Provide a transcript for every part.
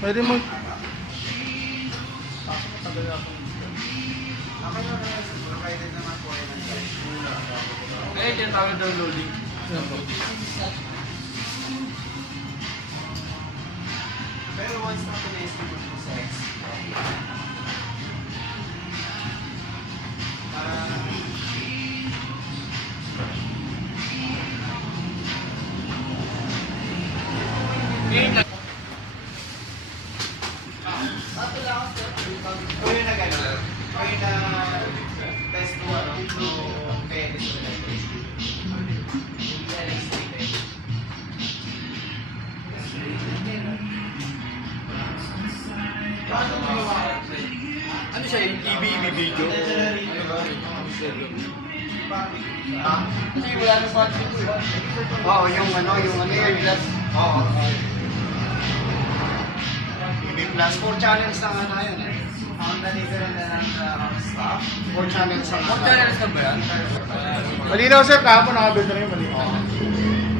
Pwede mo. Eh, tinatawag daw loading. Pero once na pina-estimate mo sa X, kung yung nag-ano, kung yung na-test mo, yung pwede sa electricity. Yung electricity. Paano mo gawa? Ano siya, yung EBB video? Hindi, wala nang battery ko eh. Oo, yung ano yun. Oo. EB Plus, 4 channels na nga na yun eh. Ang delivery na ng staff, 4 channels na nga. 4 channels na ba yan? Malinaw sir, kahapon nakabenta na yung malinaw.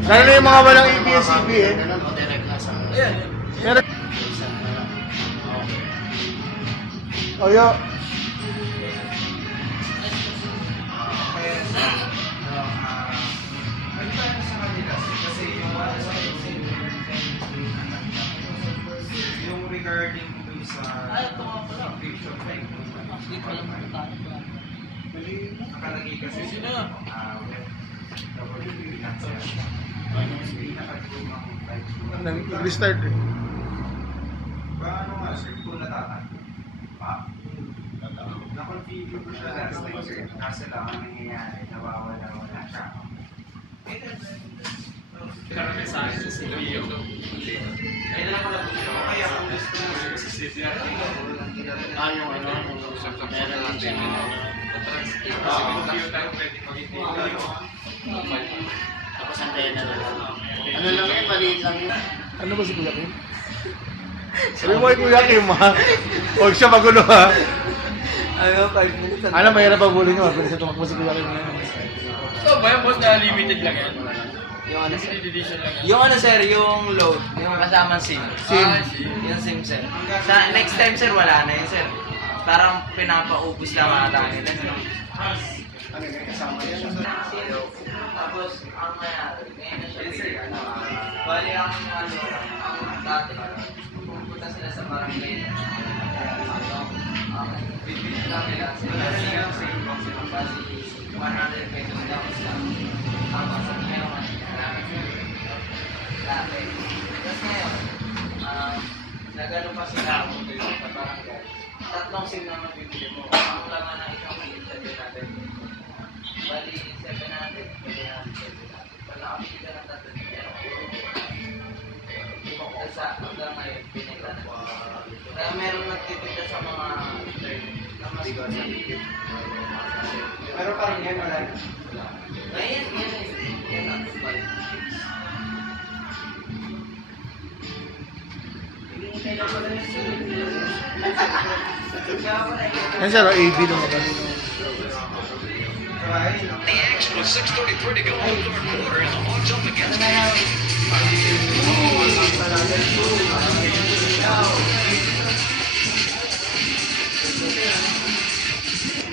Lalo na yung mga walang ABS-CBN. Ganun, o direct na sa... Ayan. Pero, oyo. Kaya may time sa kanila kasi yung regarding dun sa encryption like nakalagay kasi Sino? Nag-restart eh. Paano nga sir, kung natatago pa? Na-configure ko siya last time sir. Kaso lang ang nangyayari, nawawala siya. Karami sa akin sa video. Kaya na lang pala po siya. Kaya kung gusto mo sir, sa city natin, Yung ano, meron lang din. Tapos antena na lang. Ano lang yun, maliit lang yun. ano ba si Kuya Kim? Sabi mo kay Kuya Kim ha? Huwag siya magulo ha? Ano, 5 minutes. Alam, mahirap ang bully niyo. Pwede siya tumakbo si Kuya Kim ngayon. So, ba yung boss na limited lang yan? Yung ano sir? Limited edition lang yan? Yung ano sir, yung load, yung kasamang SIM. SIM. Yung SIM sir. Sa next time sir, wala na yun sir. Parang pinapaubos lang ata nila. Ano yung kasama niya siya? Tapos, ang mayari, ngayon na siya bali ang dati, pupunta sila sa barangay. Bibili lang nila. Sila siya bali 100 pesos lang sa tapos sa ngayon, dati. Tapos ngayon, nagano pa sila sa barangay. Tatlong SIM na mabibili mo. Ang laman ng isang SIM, 700. Bali, 700. Wala kami kita ng tatlo. Sa hanggang ngayon, pinila na. Kaya meron nagtipita sa mga pero parang yan wala na. Ngayon, yan na. Yan sir, AB lang ako. The action with 6:33 to go in the third quarter and the Hawks up against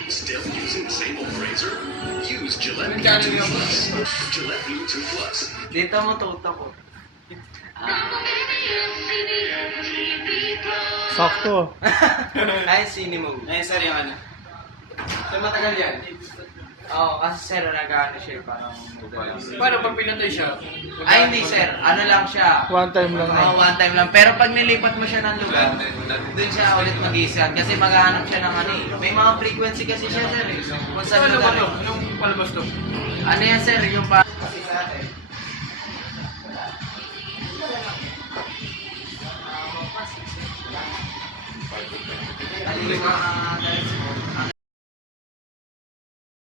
Still using the same old razor? Use Gillette Bluetooth Plus. Gillette Bluetooth Plus. Dito mo tuto ko. Sakto. Ay, Cinemo. Ay, sir, yung ano. So, matagal yan? Oo, kasi sir, nag-ano siya, parang... Paano pag pinatay siya? Ay, hindi sir. Ano lang siya. One time lang Oo, one time lang. Pero pag nilipat mo siya ng lugar, dun siya ulit mag-iisat. Kasi maghahanap siya ng ano eh. May mga frequency kasi siya, sir eh. Kung saan Ano ba lugar. to? Yung palabas to? Ano yan, sir? Yung pa... Kasi sa atin. Ano yung mga...